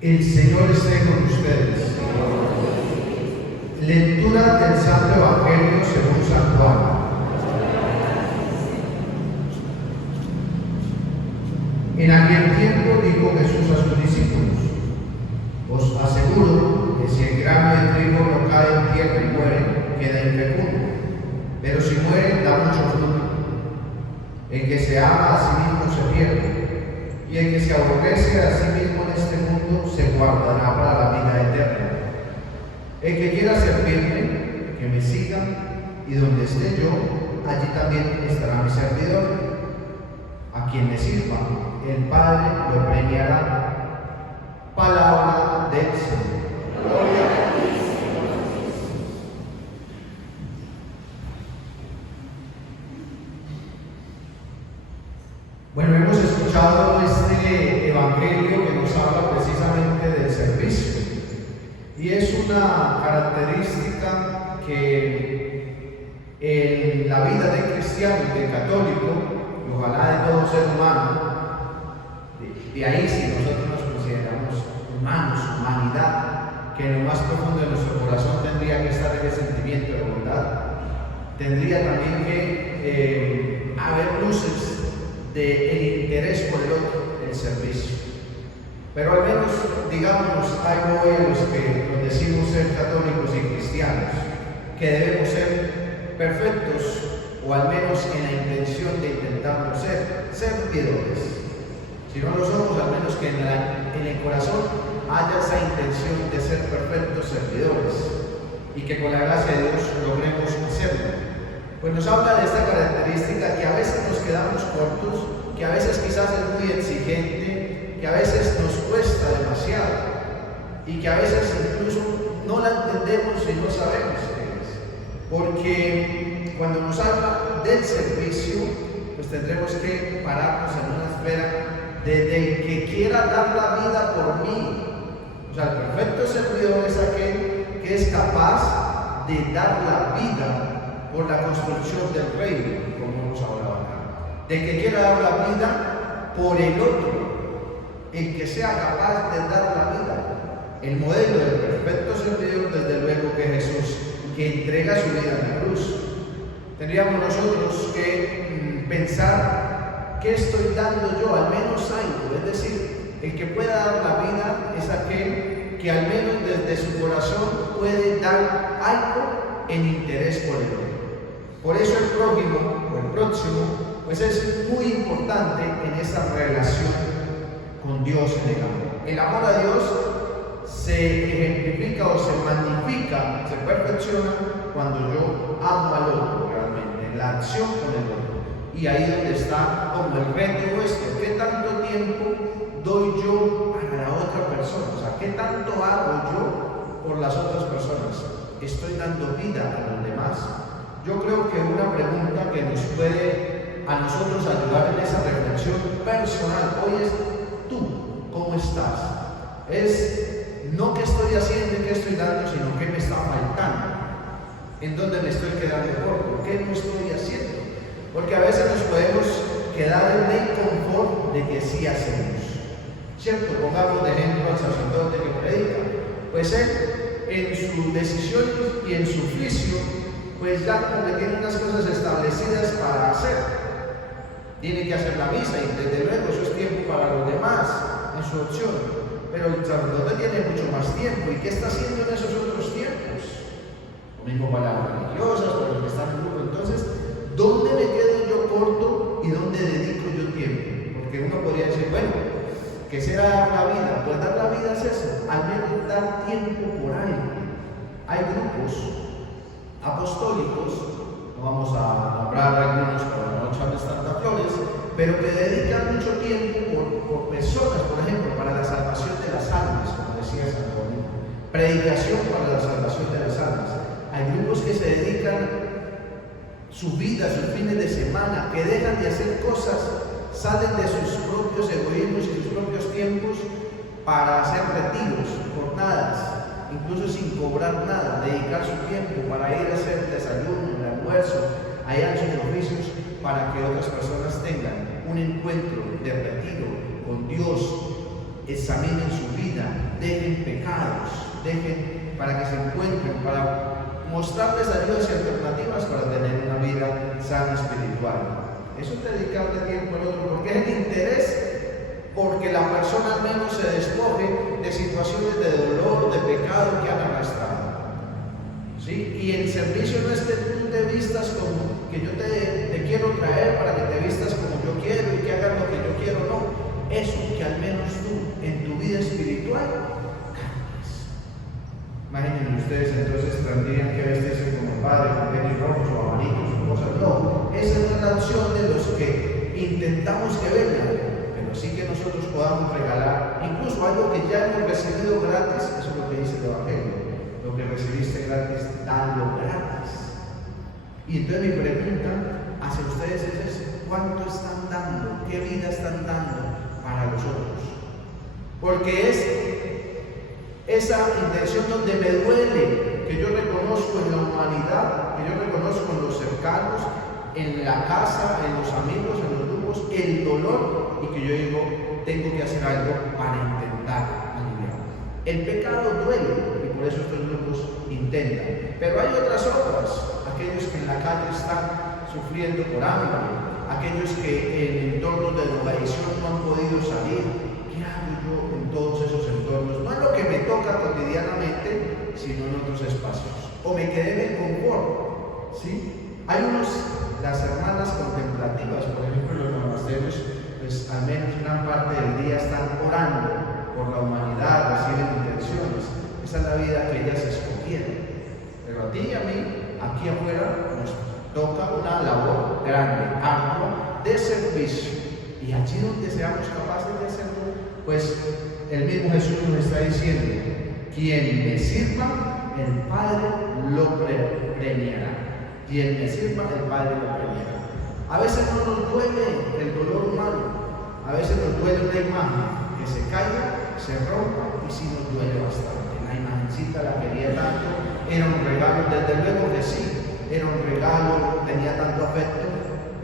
El Señor esté con ustedes. Lectura del Santo Evangelio según San Juan. En aquel tiempo dijo Jesús a sus discípulos: os aseguro que si el grano de trigo no cae en tierra y muere, queda infecundo, pero si muere, da mucho fruto. El que se ama a sí mismo se pierde, y el que se aborrece a sí mismo en este mundo se guardará para la vida eterna. El que quiera servirme, que me siga, y donde esté yo, allí también estará mi servidor. A quien le sirva, el Padre lo premiará. Palabra del Señor. Gloria a ti, Señor Jesús. Bueno, hemos escuchado este evangelio que nos habla precisamente del servicio. Y es una característica que en la vida del cristiano y del católico, y ojalá de todo ser humano, de ahí si nosotros nos consideramos humanos, humanidad, que en lo más profundo de nuestro corazón tendría que estar ese sentimiento de bondad, tendría también que haber luces del interés por el otro, el servicio. Pero al menos, digámonos algo hoy a los que nos decimos ser católicos y cristianos, que debemos ser perfectos, o al menos en la intención de intentarlo ser servidores. Si no lo somos, al menos que en el corazón haya esa intención de ser perfectos servidores, y que con la gracia de Dios logremos hacerlo. Pues nos habla de esta característica que a veces nos quedamos cortos, que a veces quizás es muy exigente, que a veces nos cuesta demasiado y que a veces incluso no la entendemos y no sabemos qué es. Porque cuando nos habla del servicio, pues tendremos que pararnos en una esfera de que quiera dar la vida por mí. O sea, el perfecto servidor es aquel que es capaz de dar la vida por la construcción del reino, como hemos hablado acá. De que quiera dar la vida por el otro, el que sea capaz de dar la vida. El modelo del perfecto servidor, desde luego, que Jesús, que entrega su vida en la cruz. Tendríamos nosotros que pensar qué estoy dando yo, al menos algo. Es decir, el que pueda dar la vida es aquel que al menos desde su corazón puede dar algo en interés por el otro. Por eso el prójimo o el próximo pues es muy importante en esa relación con Dios en el amor. El amor a Dios se ejemplifica o se magnifica, se perfecciona cuando yo amo al otro realmente, en la acción con el otro. Y ahí donde está como el reto nuestro, ¿qué tanto tiempo doy yo a la otra persona? O sea, ¿qué tanto hago yo por las otras personas? ¿Estoy dando vida a los demás? Yo creo que una pregunta que nos puede a nosotros ayudar en esa reflexión personal hoy es: ¿tú cómo estás? Es no qué estoy haciendo y qué estoy dando, sino qué me está faltando, en dónde me estoy quedando corto, qué no estoy haciendo. Porque a veces nos podemos quedar en el confort de que sí hacemos, ¿cierto? Pongamos de ejemplo al sacerdote que predica. Pues él, en sus decisiones y en su juicio, pues ya como que tiene unas cosas establecidas para hacer. Tiene que hacer la misa y desde luego eso es tiempo para los demás, en su opción. Pero el sacerdote tiene mucho más tiempo. ¿Y qué está haciendo en esos otros tiempos? Lo mismo para las religiosas, para los que están en grupo. Entonces, ¿dónde me quedo yo corto y dónde dedico yo tiempo? Porque uno podría decir, bueno, ¿qué será dar la vida? Pues dar la vida es eso, al menos dar tiempo por algo. Hay grupos apostólicos, no vamos a nombrar algunos para no echarles tantas flores, pero que dedican mucho tiempo por personas, por ejemplo, para la salvación de las almas, como decía San Pablo, predicación para la salvación de las almas. Hay grupos que se dedican su vida, sus fines de semana, que dejan de hacer cosas, salen de sus propios egoísmos y sus propios tiempos para hacer retiros, jornadas, incluso sin cobrar nada, dedicar su tiempo para ir a hacer el desayuno, el almuerzo, allá en sus oficios, para que otras personas tengan un encuentro de retiro con Dios examinen su vida, dejen pecados, dejen para que se encuentren, para mostrarles ayudas y alternativas para tener una vida sana espiritual. Eso es dedicarle tiempo al otro, porque es el interés, porque la persona al menos se despoje de situaciones de dolor, de pecado que han arrastrado. ¿Sí? Y el servicio no es que tú te vistas como que yo te quiero traer para que te vistas como yo quiero y que hagas lo que yo quiero, no. Eso que al menos tú en tu vida espiritual cambies. Imaginen ustedes, entonces tendrían que vestirse como el Padre, con tenis rojos o amarillos o cosas. No, esa no es la opción de los que intentamos que vengan, pero sí que nosotros podamos regalar, incluso algo que ya hemos recibido gratis. Eso es lo que dice el Evangelio. Lo que recibiste gratis, dalo gratis. Y entonces mi pregunta hacia ustedes es: ¿cuánto están dando? ¿Qué vida están dando para los otros? Porque es esa intención donde me duele, que yo reconozco en la humanidad, que yo reconozco en los cercanos, en la casa, en los amigos, en los grupos, el dolor, y que yo digo, tengo que hacer algo para intentar aliviar. El pecado duele, y por eso estos grupos intentan. Pero hay otras obras, aquellos que en la calle están sufriendo por hambre, aquellos que en entornos de drogadicción no han podido salir. ¿Qué hago yo en todos esos entornos? No es lo que me toca cotidianamente, sino en otros espacios. O me quedé en el confort, ¿sí? Hay las hermanas contemplativas, por ejemplo, en los monasterios, pues al menos gran parte del día están orando por la humanidad, reciben intenciones. Esa es la vida que ellas escogieron. Pero a ti y a mí, aquí afuera, nos toca una labor grande, ardua, de servicio. Y allí donde seamos capaces de hacerlo, pues el mismo Jesús nos está diciendo: quien me sirva, el Padre lo premiará. Quien me sirva, el Padre lo premiará. A veces no nos duele el dolor humano, a veces nos duele una imagen que se caiga, se rompa, y sí nos duele bastante. La imagencita la quería tanto, era un regalo, desde luego que sí, era un regalo, tenía tanto afecto,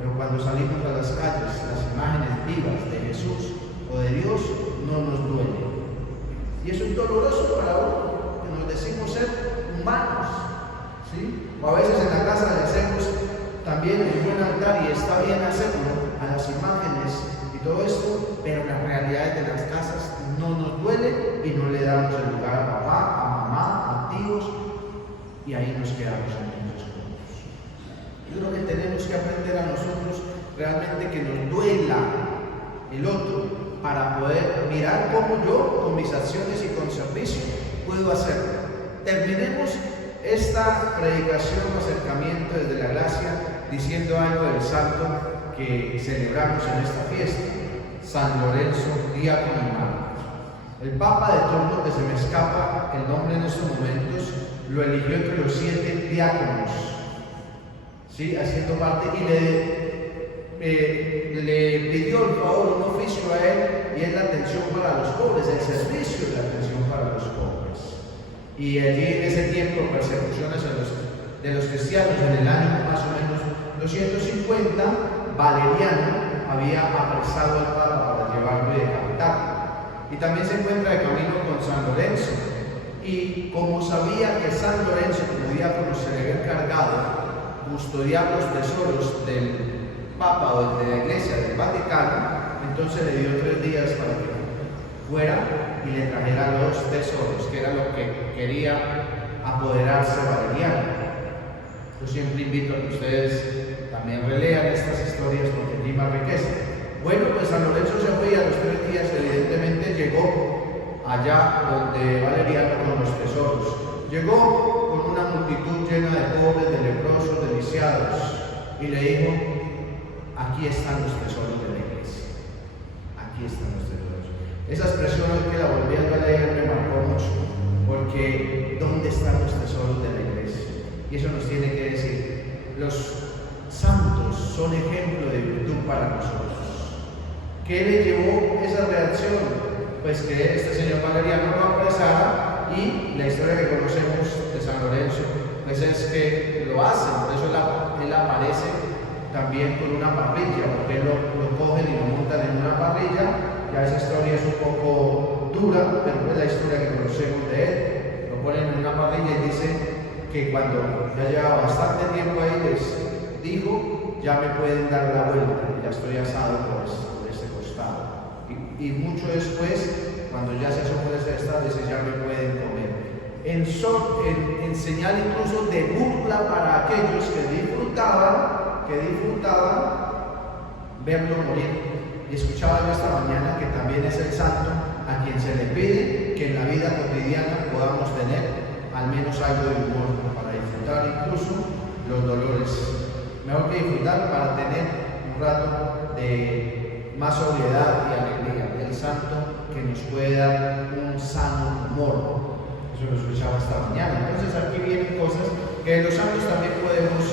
pero cuando salimos a las calles, las imágenes vivas de Jesús o de Dios no nos duele. Y eso es doloroso para uno, que nos decimos ser humanos, ¿sí? O a veces en la casa le hacemos también el buen altar, y está bien hacerlo, a las imágenes y todo esto, pero las realidades de las casas no nos duele y no le damos el lugar a papá, a mamá, a tíos, y ahí nos quedamos entonces juntos. Yo creo que tenemos que aprender a nosotros realmente que nos duela el otro, para poder mirar cómo yo, con mis acciones y con servicio, puedo hacerlo. Terminemos esta predicación o acercamiento desde la gracia diciendo algo del santo que celebramos en esta fiesta, San Lorenzo, diácono y mártir. El Papa de turno, que se me escapa el nombre en estos momentos, lo eligió entre los 7 diáconos, ¿sí? Haciendo parte, y le pidió el favor, un oficio a él, y es la atención para los pobres, el servicio de la atención para los pobres. Y allí en ese tiempo, persecuciones de los cristianos, en el año más o menos 250, Valeriano había apresado al Papa para llevarlo y decapitarlo. Y también se encuentra de camino con San Lorenzo. Y como sabía que San Lorenzo, como diácono, se le había encargado custodiar los tesoros del Papa o de la Iglesia del Vaticano, entonces le dio 3 días para que fuera y le trajera los tesoros, que era lo que quería apoderarse Valeriano. Yo siempre invito a que ustedes también relean estas historias porque tienen más riqueza. Bueno, pues San Lorenzo se fue y a los 3 días evidentemente llegó allá donde Valeriano con los tesoros. Llegó con una multitud llena de pobres, de leprosos, de lisiados, y le dijo: aquí están los tesoros de la iglesia. Aquí están los tesoros. Esa expresión, que la volviendo a leer, me marcó mucho, porque ¿dónde están los tesoros de la iglesia? Y eso nos tiene que decir. Los santos son ejemplo de virtud para nosotros. ¿Qué le llevó esa reacción? Pues que este señor Valeriano lo apresara, y la historia que conocemos de San Lorenzo, pues es que lo hacen. Por eso él aparece también con una parrilla, porque lo cogen y lo montan en una parrilla. Ya esa historia es un poco dura, pero es la historia que conocemos de él. Lo ponen en una parrilla y dice que cuando ya llevaba bastante tiempo ahí, les dijo, ya me pueden dar la vuelta, ya estoy asado por este costado. Y mucho después, cuando ya se asó por ese estado, dice, ya me pueden comer. En señal incluso de burla para aquellos que disfrutaban verlo morir. Y escuchaba yo esta mañana que también es el santo a quien se le pide que en la vida cotidiana podamos tener al menos algo de humor para disfrutar incluso los dolores. Mejor que disfrutar, para tener un rato de más sobriedad y alegría. El santo que nos puede dar un sano humor. Eso lo escuchaba esta mañana. Entonces aquí vienen cosas que de los santos también podemos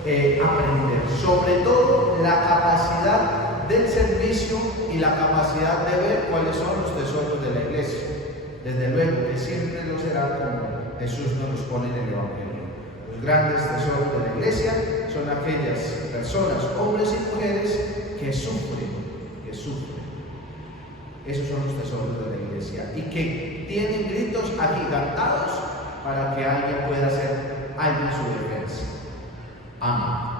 aprender. Sobre todo la capacidad del servicio y la capacidad de ver cuáles son los tesoros de la iglesia. Desde luego que siempre lo será como Jesús nos los pone en el Evangelio. Los grandes tesoros de la iglesia son aquellas personas, hombres y mujeres, que sufren. Esos son los tesoros de la iglesia y que tienen gritos agigantados para que alguien pueda hacer algo en su defensa. Amén.